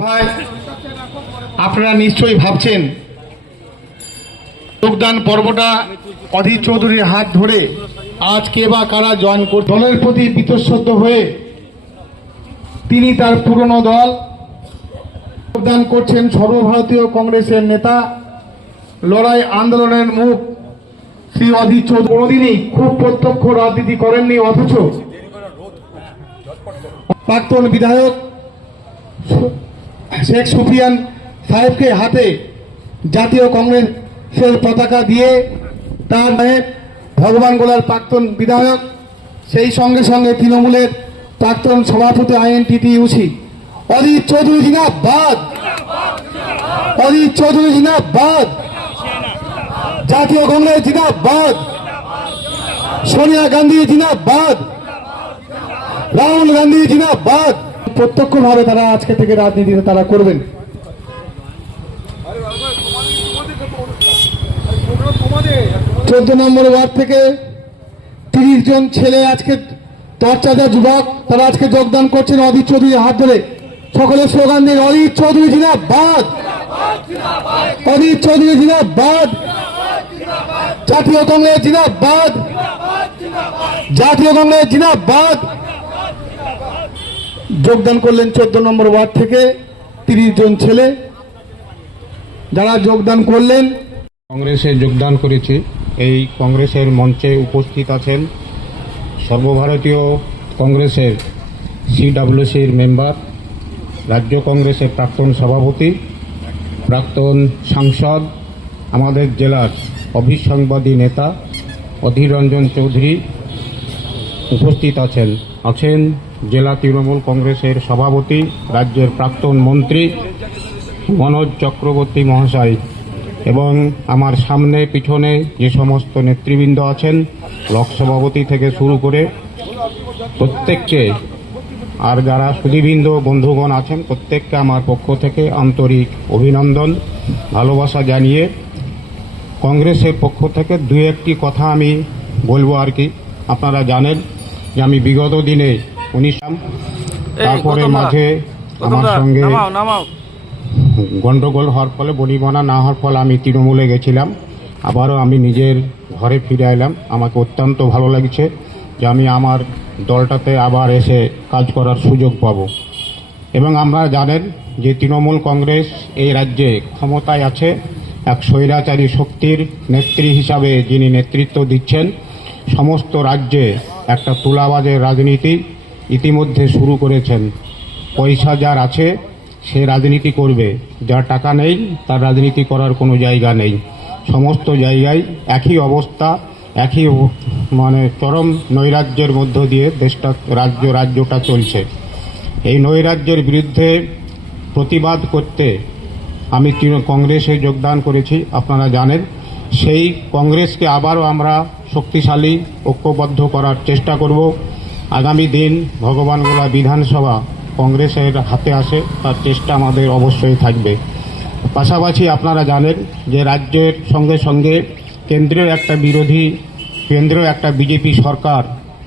ভাই আপনারা নিশ্চয়ই ভাবছেন যোগদান পর্বটা অধীর চৌধুরীর হাত ধরে আজ কে বা কারা জয়েন করে দলের প্রতি বীতশ্রদ্ধ হয়ে তিনি তার পুরনো দল যোগদান করছেন। সর্বভারতীয় কংগ্রেসের নেতা, লড়াই আন্দোলনের মুখ শ্রী অধীর চৌধুরী কোনোদিনই খুব প্রত্যক্ষ রাজনীতি করেননি, অথচ প্রাক্তন বিধায়ক শেখ সুফিয়ান সাহেবকে হাতে জাতীয় কংগ্রেসের পতাকা দিয়ে তার ভগবান গোলার প্রাক্তন বিধায়ক, সেই সঙ্গে সঙ্গে তৃণমূলের প্রাক্তন সভাপতি INTTUC অধীর চৌধুরী জিন্দাবাদ, অধীর চৌধুরী জিন্দাবাদ, জাতীয় কংগ্রেস জিন্দাবাদ, সোনিয়া গান্ধী জিন্দাবাদ, রাহুল গান্ধী জিন্দাবাদ। প্রত্যক্ষভাবে তারা আজকে থেকে রাজনীতিতে তারা করবেন। 14 নম্বর ওয়ার্ড থেকে 30 জন ছেলে আজকে তরচাঁদা যুবক তারা আজকে যোগদান করছেন অধীর চৌধুরীর হাত ধরে। সকলে স্লোগান দিন, অধীর চৌধুরী জিন্দাবাদ, অধীর চৌধুরী জিন্দাবাদ, জাতীয় কংগ্রেস জিন্দাবাদ, জাতীয় কংগ্রেস জিন্দাবাদ। যোগদান করলেন 14 নম্বর ওয়ার্ড থেকে 30 জন ছেলে যারা যোগদান করলেন। কংগ্রেসে যোগদান করেছি। এই কংগ্রেসের মঞ্চে উপস্থিত আছেন সর্বভারতীয় কংগ্রেসের CWCর মেম্বার, রাজ্য কংগ্রেসের প্রাক্তন সভাপতি, প্রাক্তন সাংসদ, আমাদের জেলার অভিসংবাদী নেতা অধীর রঞ্জন চৌধুরী উপস্থিত আছেন জেলা তৃণমূল কংগ্রেসের সভাপতি, রাজ্যের প্রাক্তন মন্ত্রী মনোজ চক্রবর্তী মহাশয়, এবং আমার সামনে পিছনে যে সমস্ত নেতৃবৃন্দ আছেন ব্লক সভাপতি থেকে শুরু করে প্রত্যেককে, আর যারা সুধীবৃন্দ বন্ধুগণ আছেন প্রত্যেককে আমার পক্ষ থেকে আন্তরিক অভিনন্দন ভালোবাসা জানিয়ে কংগ্রেসের পক্ষ থেকে দু একটি কথা আমি বলবো আর কি। আপনারা জানেন যে আমি বিগত দিনে 19 তারপরে মাঝে আমার সঙ্গে গন্ডগোল হওয়ার ফলে বনিবনা না হওয়ার ফলে আমি তৃণমূলে গেছিলাম। আবারও আমি নিজের ঘরে ফিরে এলাম। আমাকে অত্যন্ত ভালো লাগছে যে আমি আমার দলটাতে আবার এসে কাজ করার সুযোগ পাব। এবং আমরা জানেন যে তৃণমূল কংগ্রেস এই রাজ্যে ক্ষমতায় আছে, এক স্বৈরাচারী শক্তির নেত্রী হিসাবে যিনি নেতৃত্ব দিচ্ছেন। সমস্ত রাজ্যে একটা তুলাবাজের রাজনীতি ইতিমধ্যে শুরু করেছেন। পয়সা যার আছে সে রাজনীতি করবে, যার টাকা নেই তার রাজনীতি করার কোনো জায়গা নেই। সমস্ত জায়গায় একই অবস্থা, একই চরম নৈরাজ্যের মধ্য দিয়ে দেশটা রাজ্যটা চলছে। এই নৈরাজ্যের বিরুদ্ধে প্রতিবাদ করতে আমি কংগ্রেসে যোগদান করেছি। আপনারা জানেন সেই কংগ্রেসকে আবারও আমরা শক্তিশালী ঐক্যবদ্ধ করার চেষ্টা করব। আগামী দিন ভগবানগোলা বিধানসভা কংগ্রেসের হাতে আসে তার চেষ্টা আমাদের অবশ্যই থাকবে। পাশাপাশি আপনারা জানেন যে রাজ্যের সঙ্গে সঙ্গে কেন্দ্রের একটা বিজেপি সরকার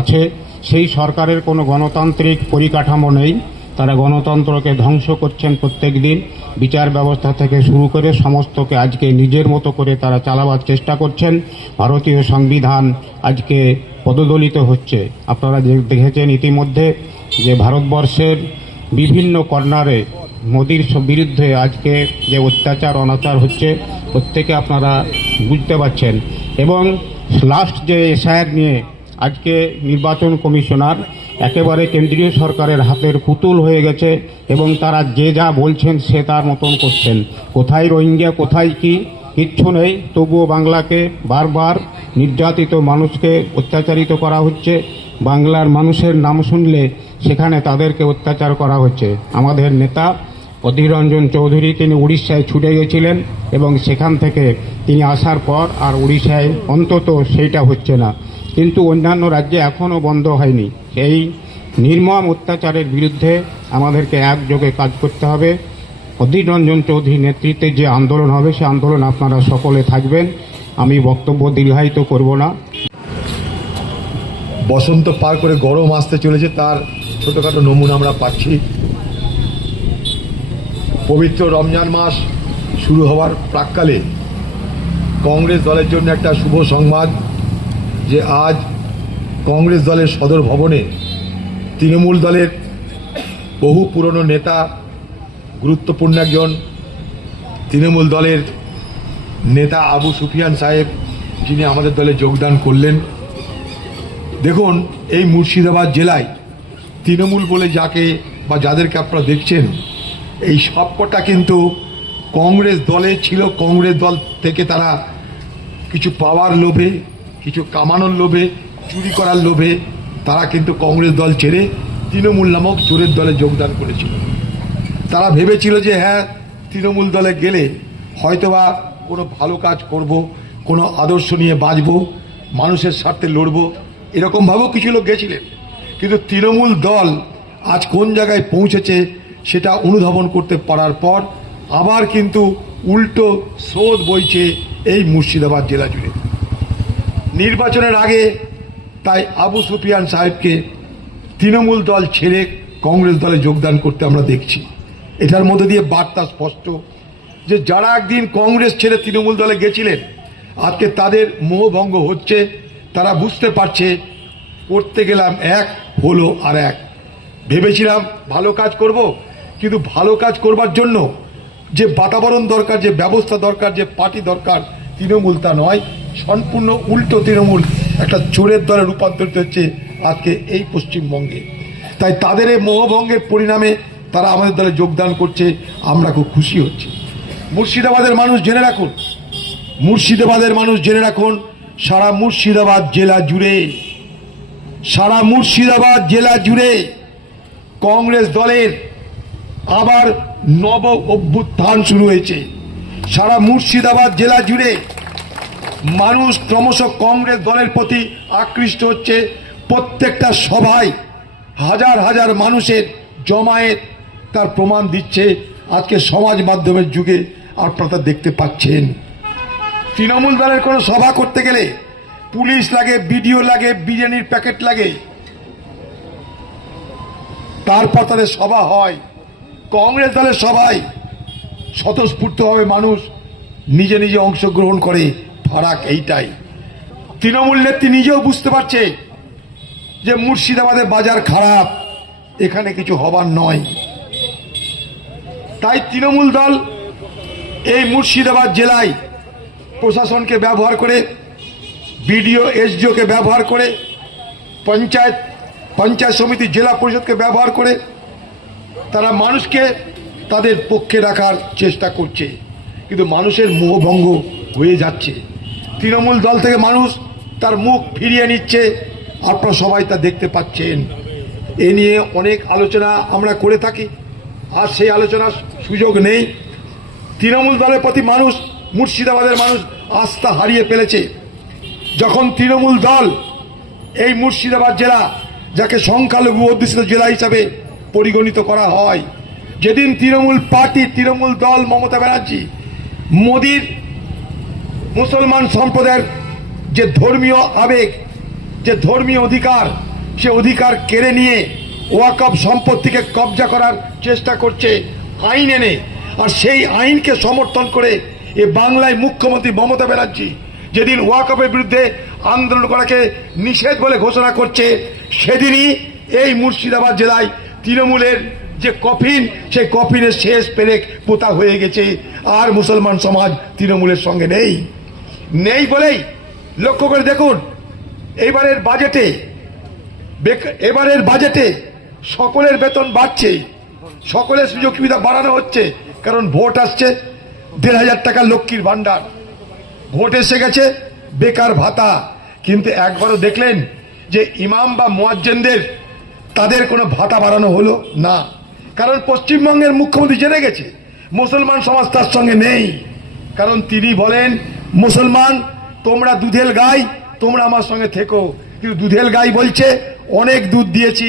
আছে। সেই সরকারের কোনো গণতান্ত্রিক পরিকাঠামো নেই। তারা গণতন্ত্রকে ধ্বংস করছেন প্রত্যেক দিন। বিচার ব্যবস্থা থেকে শুরু করে সমস্তকে আজকে নিজের মতো করে তারা চালাবার চেষ্টা করছেন। ভারতীয় সংবিধান আজকে পদদলিত হচ্ছে। আপনারা দেখেছেন ইতিমধ্যে যে ভারতবর্ষের বিভিন্ন কর্নারে মোদির বিরুদ্ধে আজকে যে অত্যাচার অনাচার হচ্ছে প্রত্যেকে আপনারা বুঝতে পারছেন। এবং লাস্ট যে SIR নিয়ে আজকে নির্বাচন কমিশনার একেবারে কেন্দ্রীয় সরকারের হাতের পুতুল হয়ে গেছে এবং তারা যে যা বলছেন সে তার মতন করছেন। কোথায় রোহিঙ্গা, কোথায় কি, কিচ্ছু নেই। তবুও বাংলাকে বারবার নির্যাতিত মানুষকে অত্যাচারিত করা হচ্ছে। বাংলার মানুষের নাম শুনলে সেখানে তাদেরকে অত্যাচার করা হচ্ছে। আমাদের নেতা অধীর রঞ্জন চৌধুরী তিনি উড়িষ্যায় ছুটে গেছিলেন এবং সেখান থেকে তিনি আসার পর আর উড়িষ্যায় অন্তত সেইটা হচ্ছে না, কিন্তু অন্যান্য রাজ্যে এখনও বন্ধ হয়নি। এই নির্মম অত্যাচারের বিরুদ্ধে আমাদেরকে একযোগে কাজ করতে হবে। অধীর রঞ্জন চৌধুরীর নেতৃত্বে যে আন্দোলন হবে সে আন্দোলন আপনারা সকলে থাকবেন। আমি বক্তব্য দীর্ঘায়িত করব না। বসন্ত পার করে গরম আসতে চলেছে, তার ছোটোখাটো নমুনা আমরা পাচ্ছি। পবিত্র রমজান মাস শুরু হওয়ার প্রাক্কালে কংগ্রেস দলের জন্য একটা শুভ সংবাদ যে আজ কংগ্রেস দলের সদর ভবনে তৃণমূল দলের বহু পুরনো নেতা, গুরুত্বপূর্ণ একজন তৃণমূল দলের নেতা আবু সুফিয়ান সাহেব, যিনি আমাদের দলে যোগদান করলেন। দেখুন, এই মুর্শিদাবাদ জেলায় তৃণমূল বলে যাকে বা যাদেরকে আপনারা দেখছেন, এই সবকটা কিন্তু কংগ্রেস দলে ছিল। কংগ্রেস দল থেকে তারা কিছু পাওয়ার লোভে, কিছু কামানোর লোভে, চুরি করার লোভে তারা কিন্তু কংগ্রেস দল ছেড়ে তৃণমূল নামক চোরের দলে যোগদান করেছিল। তারা ভেবেছিল যে হ্যাঁ, তৃণমূল দলে গেলে হয়তোবা কোনো ভালো কাজ করব, কোনো আদর্শ নিয়ে বাঁচব, মানুষের স্বার্থে লড়ব, এরকমভাবেও কিছু লোক গেছিলেন। কিন্তু তৃণমূল দল আজ কোন জায়গায় পৌঁছেছে সেটা অনুধাবন করতে পারার পর আবার কিন্তু উল্টো স্রোত বইছে এই মুর্শিদাবাদ জেলা জুড়ে। নির্বাচনের আগে তাই আবু সুফিয়ান সাহেবকে তৃণমূল দল ছেড়ে কংগ্রেস দলে যোগদান করতে আমরা দেখছি। এটার মধ্যে দিয়ে বার্তা স্পষ্ট যে যারা একদিন কংগ্রেস ছেড়ে তৃণমূল দলে গেছিলেন, আজকে তাদের মোহভঙ্গ হচ্ছে। তারা বুঝতে পারছে করতে গেলাম এক, হলো আর এক। ভেবেছিলাম ভালো কাজ করব, কিন্তু ভালো কাজ করবার জন্য যে বাতাবরণ দরকার, যে ব্যবস্থা দরকার, যে পার্টি দরকার, তৃণমূল তা নয়। সম্পূর্ণ উল্টো তৃণমূল একটা চোরের দলে রূপান্তরিত হচ্ছে আজকে এই পশ্চিমবঙ্গে। তাই তাদের এই মোহভঙ্গের পরিণামে তারা আমাদের দলে যোগদান করছে, আমরা খুব খুশি হচ্ছি। মুর্শিদাবাদের মানুষ জেনে রাখুন, মুর্শিদাবাদের মানুষ জেনে রাখুন, সারা মুর্শিদাবাদ জেলা জুড়ে, সারা মুর্শিদাবাদ জেলা জুড়ে কংগ্রেস দলের আবার নব অভ্যুত্থান শুরু হয়েছে। সারা মুর্শিদাবাদ জেলা জুড়ে মানুষ ক্রমশ কংগ্রেস দলের প্রতি আকৃষ্ট হচ্ছে। প্রত্যেকটা সভায় হাজার হাজার মানুষের জমায়েত তার প্রমাণ দিচ্ছে। আজকে সমাজ মাধ্যমের যুগে আপনারা তা দেখতে পাচ্ছেন। তৃণমূল দলের কোনো সভা করতে গেলে পুলিশ লাগে, বিডিও লাগে, বিরিয়ানির প্যাকেট লাগে, তারপর তাদের সভা হয়। কংগ্রেস দলের সভায় স্বতঃস্ফূর্তভাবে মানুষ নিজে নিজে অংশগ্রহণ করে। ফারাক এইটাই। তৃণমূল নেত্রী নিজেও বুঝতে পারছে যে মুর্শিদাবাদে বাজার খারাপ, এখানে কিছু হবার নয়। তাই তৃণমূল দল এই মুর্শিদাবাদ জেলায় প্রশাসনকে ব্যবহার করে, বিডিও এসডিওকে ব্যবহার করে, পঞ্চায়েত সমিতি, জেলা পরিষদকে ব্যবহার করে তারা মানুষকে তাদের পক্ষে রাখার চেষ্টা করছে। কিন্তু মানুষের মোহভঙ্গ হয়ে যাচ্ছে। তৃণমূল দল থেকে মানুষ তার মুখ ফিরিয়ে নিচ্ছে, আপনারা সবাই তা দেখতে পাচ্ছেন। এ নিয়ে অনেক আলোচনা আমরা করে থাকি, আর সেই আলোচনার সুযোগ নেই। তৃণমূল দলের প্রতি মানুষ, মুর্শিদাবাদের মানুষ আস্থা হারিয়ে ফেলেছে। যখন তৃণমূল দল এই মুর্শিদাবাদ জেলা, যাকে সংখ্যালঘু অধ্যুষিত জেলা হিসাবে পরিগণিত করা হয়, যেদিন তৃণমূল পার্টি, তৃণমূল দল, মমতা ব্যানার্জি, মোদির মুসলমান সম্প্রদায়ের যে ধর্মীয় আবেগ, যে ধর্মীয় অধিকার, সে অধিকার কেড়ে নিয়ে ওয়াকফ সম্পত্তিকে কবজা করার চেষ্টা করছে আইন এনে, আর সেই আইনকে সমর্থন করে এ বাংলায় মুখ্যমন্ত্রী মমতা ব্যানার্জি যেদিন ওয়াকফের বিরুদ্ধে আন্দোলন করাকে নিষেধ বলে ঘোষণা করছে, সেদিনই এই মুর্শিদাবাদ জেলায় তৃণমূলের যে কফিন, সেই কফিনের শেষ পেরেক পোতা হয়ে গেছে। আর মুসলমান সমাজ তৃণমূলের সঙ্গে নেই। নেই বলেই লক্ষ্য করে দেখুন, এবারের বাজেটে সকলের বেতন বাড়ছে, সকলের সুযোগ সুবিধা বাড়ানো হচ্ছে। কারণ ভোট আসছে, 1,500 টাকা লক্ষ্মীর ভান্ডার, ভোট এসে গেছে, বেকার ভাতা। কিন্তু একবারও দেখলেন যে ইমাম বা মুয়াজ্জিনদের তাদের কোনো ভাতা বাড়ানো হলো না? কারণ পশ্চিমবঙ্গের মুখ্যমন্ত্রী জেনে গেছে মুসলমান সমাজ তার সঙ্গে নেই। কারণ তিনি বলেন, মুসলমান তোমরা দুধেল গাই, তোমরা আমার সঙ্গে থেকো। কিন্তু দুধেল গাই বলছে অনেক দুধ দিয়েছি,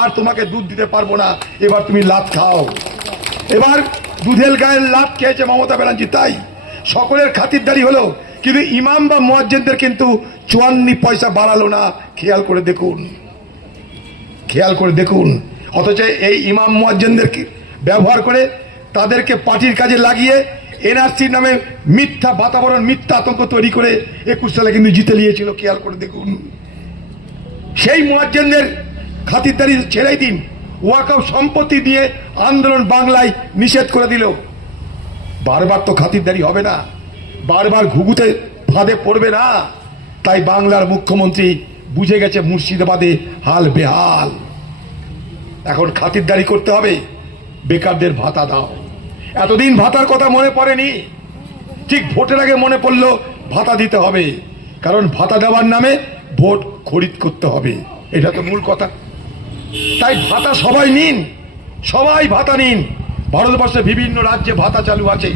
আর তোমাকে দুধ দিতে পারবো না, এবার তুমি লাত খাও। এবার দুধেল গায়ের লাত খেয়েছে মমতা ব্যানার্জি। তাই সকলের খাতিরদারি হলো, কিন্তু ইমাম বা মুয়াজ্জিনদের কিন্তু 54 পয়সা বাড়ালো না। খেয়াল করে দেখুন, খেয়াল করে দেখুন। অথচ এই ইমাম মুয়াজ্জিনদের ব্যবহার করে তাদেরকে পার্টির কাজে লাগিয়ে এনআরসির নামে মিথ্যা বাতাবরণ, মিথ্যা আতঙ্ক তৈরি করে 21 সালে কিন্তু জিতে নিয়েছিল। খেয়াল করে দেখুন, সেই মুয়াজ্জেমদের খাতিরদারি ছেড়েই দিন, ওয়াকফ সম্পত্তি দিয়ে আন্দোলন বাংলায় নিষেধ করে দিল। বারবার তো খাতিরদারি হবে না, বারবার ঘুঘুতে ফাঁদে পড়বে না। তাই বাংলার মুখ্যমন্ত্রী বুঝে গেছে মুর্শিদাবাদে হাল বেহাল। এখন খাতিরদারি করতে হবে, বেকারদের ভাতা দাও। এতদিন ভাতার কথা মনে পড়েনি, ঠিক ভোটের আগে মনে পড়লো ভাতা দিতে হবে, কারণ ভাতা দেওয়ার নামে ভোট খরিদ করতে হবে, এটা তো মূল কথা। তাই ভাতা সবাই নিন, সবাই ভাতা নিন। ভারতবর্ষের বিভিন্ন রাজ্যে ভাতা চালু আছে।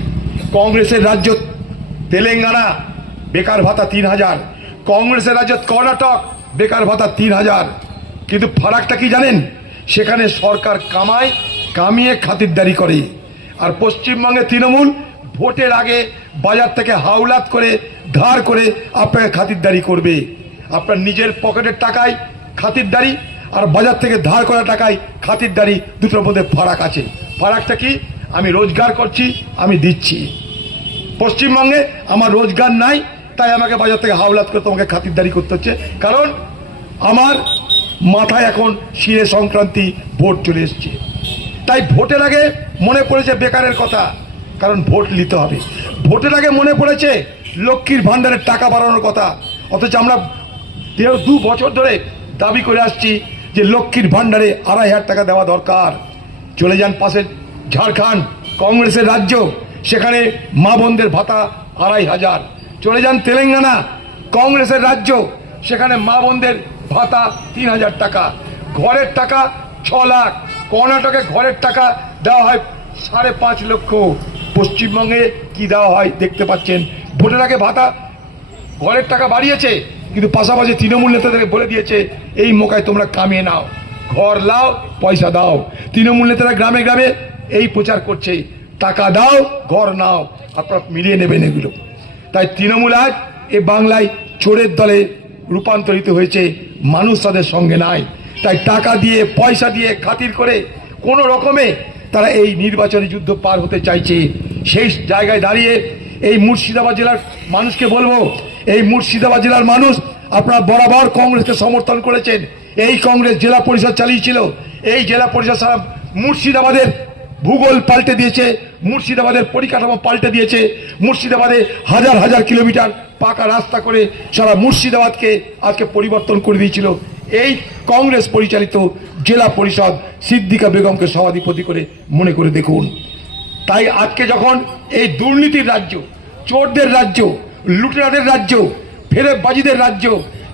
কংগ্রেসের রাজ্য তেলেঙ্গানা বেকার ভাতা 3000, কংগ্রেসের রাজ্য কর্ণাটক বেকার ভাতা 3000। কিন্তু ফারাকটা কি জানেন? সেখানে সরকার কামিয়ে খাতিরদারি করে, আর পশ্চিমবঙ্গে তৃণমূল ভোটের আগে বাজার থেকে হাওলাত করে ধার করে আপনাকে খাতিরদারি করবে। আপনার নিজের পকেটের টাকায় খাতিরদারি আর বাজার থেকে ধার করা টাকায় খাতিরদারি, দুটোর মধ্যে ফারাক আছে। ফারাকটা কি? আমি রোজগার করছি, আমি দিচ্ছি। পশ্চিমবঙ্গে আমার রোজগার নাই, তাই আমাকে বাজার থেকে হাওলাত করে তোমাকে খাতিরদারি করতে হচ্ছে, কারণ আমার মাথায় এখন শিরে সংক্রান্তি ভোট চলে এসছে। তাই ভোটের আগে মনে পড়েছে বেকারের কথা, কারণ ভোট নিতে হবে। ভোটের আগে মনে পড়েছে লক্ষ্মীর ভাণ্ডারের টাকা বাড়ানোর কথা, অথচ আমরা 2 বছর ধরে দাবি করে আসছি যে লক্ষ্মীর ভাণ্ডারে 2500 টাকা দেওয়া দরকার। চলে যান পাশের ঝাড়খণ্ড, কংগ্রেসের রাজ্য, সেখানে মা বোনদের ভাতা 2500। চলে যান তেলেঙ্গানা, কংগ্রেসের রাজ্য, সেখানে মা বোনদের ভাতা 3000 টাকা। ঘরের টাকা 6 লাখ। কর্ণাটকে ঘরের টাকা দেওয়া হয় 5.5 লক্ষ। পশ্চিমবঙ্গে কি দেওয়া হয় দেখতে পাচ্ছেন। ভোটের আগে ভাতা, ঘরের টাকা বাড়িয়েছে, কিন্তু পাশাপাশি তৃণমূল নেতাদের বলে দিয়েছে এই মোকায় তোমরা কামিয়ে নাও, ঘর লাও, পয়সা দাও। তৃণমূল নেতারা গ্রামে গ্রামে এই প্রচার করছে, টাকা দাও, ঘর নাও, আপনারা মিলিয়ে নেবেন এগুলো। তাই তৃণমূল আজ এ বাংলায় চোরের দলে রূপান্তরিত হয়েছে, মানুষ তাদের সঙ্গে নাই। তাই টাকা দিয়ে, পয়সা দিয়ে, খাতির করে কোনো রকমে তারা এই নির্বাচনী যুদ্ধ পার হতে চাইছে। সেই জায়গায় দাঁড়িয়ে এই মুর্শিদাবাদ জেলার মানুষকে বলবো, এই মুর্শিদাবাদ জেলার মানুষ আপনারা বরাবর কংগ্রেসকে সমর্থন করেছেন। এই কংগ্রেস জেলা পরিষদ চালিয়েছিল, এই জেলা পরিষদ সারা মুর্শিদাবাদের ভূগোল পাল্টে দিয়েছে, মুর্শিদাবাদের পরিকাঠামো পাল্টে দিয়েছে। মুর্শিদাবাদে হাজার হাজার কিলোমিটার পাকা রাস্তা করে সারা মুর্শিদাবাদকে আজকে পরিবর্তন করে দিয়েছিল এই কংগ্রেস পরিচালিত জেলা পরিষদ। সিদ্দিকা বেগমকে সভাধিপতি করে মনে করে দেখুন। তাই আজকে যখন এই দুর্নীতির রাজ্য, চোরদের রাজ্য, লুটেরাদের রাজ্য, ফেরেববাজিদের রাজ্য,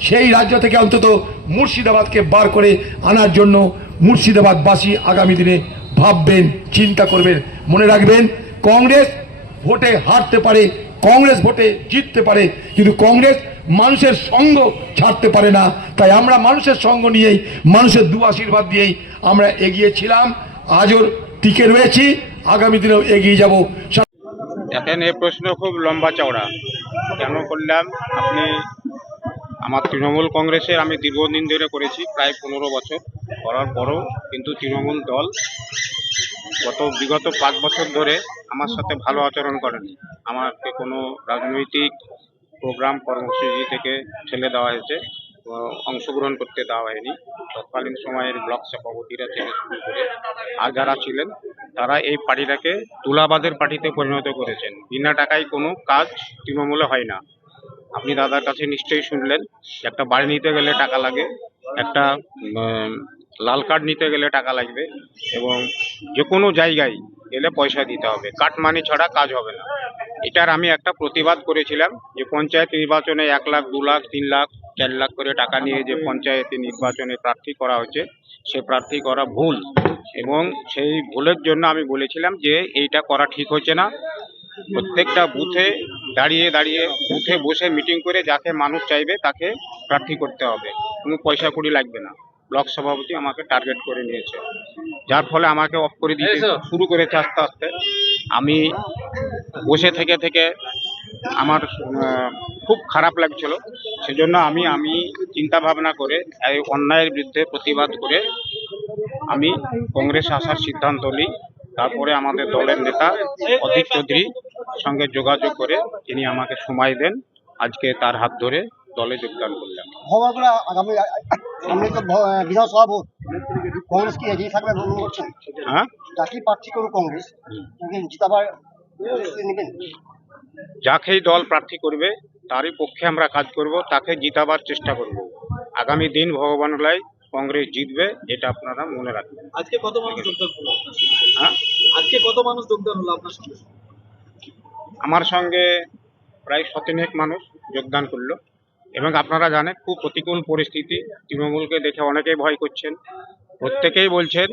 সেই রাজ্য থেকে অন্তত মুর্শিদাবাদকে বার করে আনার জন্য মুর্শিদাবাদবাসী আগামী দিনে ভাববেন, চিন্তা করবেন। মনে রাখবেন, কংগ্রেস ভোটে হারতে পারে, কংগ্রেস ভোটে জিততে পারে, কিন্তু কংগ্রেস মানুষের সঙ্গ ছাড়তে পারে না। তাই আমরা মানুষের সঙ্গ নিয়েই, মানুষের দু আশীর্বাদ দিয়েই আমরা এগিয়েছিলাম, আজও টিকে রয়েছি, আগামী দিনেও এগিয়ে যাব। দেখেন, এই প্রশ্ন খুব লম্বা চওড়া। কেন করলাম? আপনি আমার তৃণমূল কংগ্রেসে আমি দীর্ঘদিন ধরে করেছি, প্রায় 15 বছর করার পরও কিন্তু তৃণমূল দল বিগত 5 বছর ধরে আমার সাথে ভালো আচরণ করেনি। আমাকে কোনো রাজনৈতিক প্রোগ্রাম কর্মসূচি থেকে ঠেলে দেওয়া হয়েছে, অংশগ্রহণ করতে দেওয়া হয়নি। তৎকালীন সময়ের ব্লক সভাপতিরা থেকে শুরু করে আর যারা ছিলেন, তারা এই পার্টিটাকে তুলাবাদের পার্টিতে পরিণত করেছেন। বিনা টাকায় কোনো কাজ তৃণমূলে হয় না। আপনি দাদার কাছে নিশ্চয়ই শুনলেন, একটা বাড়ি নিতে গেলে টাকা লাগে, একটা লাল কার্ড নিতে গেলে টাকা লাগবে, এবং যে কোনো জায়গায় গেলে পয়সা দিতে হবে। কাটমানি ছাড়া কাজ হবে না। এটার আমি একটা প্রতিবাদ করেছিলাম যে পঞ্চায়েত নির্বাচনে 1 লাখ, 2 লাখ, 3 লাখ, 4 লাখ করে টাকা নিয়ে যে পঞ্চায়েতে নির্বাচনে প্রার্থী করা হচ্ছে, সে প্রার্থী করা ভুল। এবং সেই ভুলের জন্য আমি বলেছিলাম যে এইটা করা ঠিক হচ্ছে না। প্রত্যেকটা বুথে দাঁড়িয়ে দাঁড়িয়ে, বুথে বসে মিটিং করে যাকে মানুষ চাইবে তাকে প্রার্থী করতে হবে, কোনো পয়সা কুড়ি লাগবে না। ব্লক সভাপতি আমাকে টার্গেট করে নিয়েছে, যার ফলে আমাকে অফ করে দিতে শুরু করেছে আস্তে আস্তে। আমি বসে থেকে থেকে আমার খুব খারাপ লাগছিল। সেজন্য আমি চিন্তা ভাবনা করে এই অন্যায়ের বিরুদ্ধে প্রতিবাদ করে আমি কংগ্রেস আসার সিদ্ধান্ত নিই। তারপরে আমাদের দলের নেতা অধীর চৌধুরী সঙ্গে যোগাযোগ করে তিনি আমাকে সময় দেন, আজকে তার হাত ধরে দলে যোগদান করলাম। ভবাগুলা আগামী সামনে তো বিধানসভা ভোট, কংগ্রেস কি এগিয়ে থাকবে মনে করছেন? হ্যাঁ, যাকে প্রার্থী করুক কংগ্রেস, জিতাবার প্রস্তুতি নেবেন? যাকেই দল প্রার্থী করবে তারই পক্ষে আমরা কাজ করব, তাকে জিতাবার চেষ্টা করব। আগামী দিন ভগবানগোলায় কংগ্রেস জিতবে, এটা আপনারা মনে রাখবেন। আজকে কত মানুষ যোগদান হলো? হ্যাঁ, আজকে কত মানুষ যোগদান হলো আপনার সঙ্গে? আমার সঙ্গে প্রায় 17 মানুষ যোগদান করলো। এবং আপনারা জানেন খুব প্রতিকূল পরিস্থিতি, তৃণমূলকে দেখে অনেকেই ভয় করছেন, প্রত্যেকেই বলছেন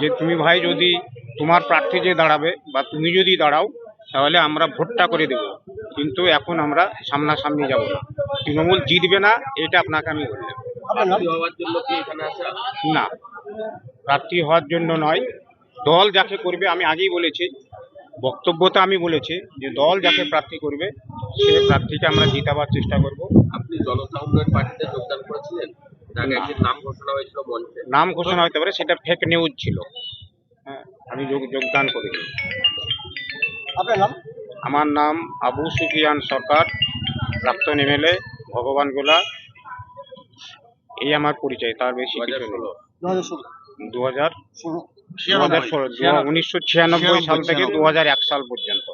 যে তুমি ভাই যদি তোমার প্রার্থী যে দাঁড়াবে বা তুমি যদি দাঁড়াও তাহলে আমরা ভোটটা করে দেব, কিন্তু এখন আমরা সামনাসামনি যাব না, তৃণমূল জিতবে না, এটা আপনাকে আমি বললাম। হওয়ার জন্য কি এখানে আসা? না, প্রার্থী হওয়ার জন্য নয়, দল যাকে করবে, আমি আগেই বলেছি, বক্তব্যটা আমি বলেছি যে দল যাকে প্রার্থী করবে সে প্রার্থীকে আমরা জিতাবার চেষ্টা করব। আপনি জনতা উন্নয়ন পার্টিতে যোগদান করেছিলেন, তার একদিন নাম ঘোষণা হয়েছিল মঞ্চে। নাম ঘোষণা হতে পারে, সেটা ফেক নিউজ ছিল। হ্যাঁ, আমি যোগদান করিনি। আপনার নাম? আমার নাম আবু সুফিয়ান সরকার, প্রাক্তন এমএলএ, ভগবানগোলা, এই আমার পরিচয়, তার বেশি কিছু নেই। 2016 1996 সাল থেকে 2001 সাল পর্যন্ত।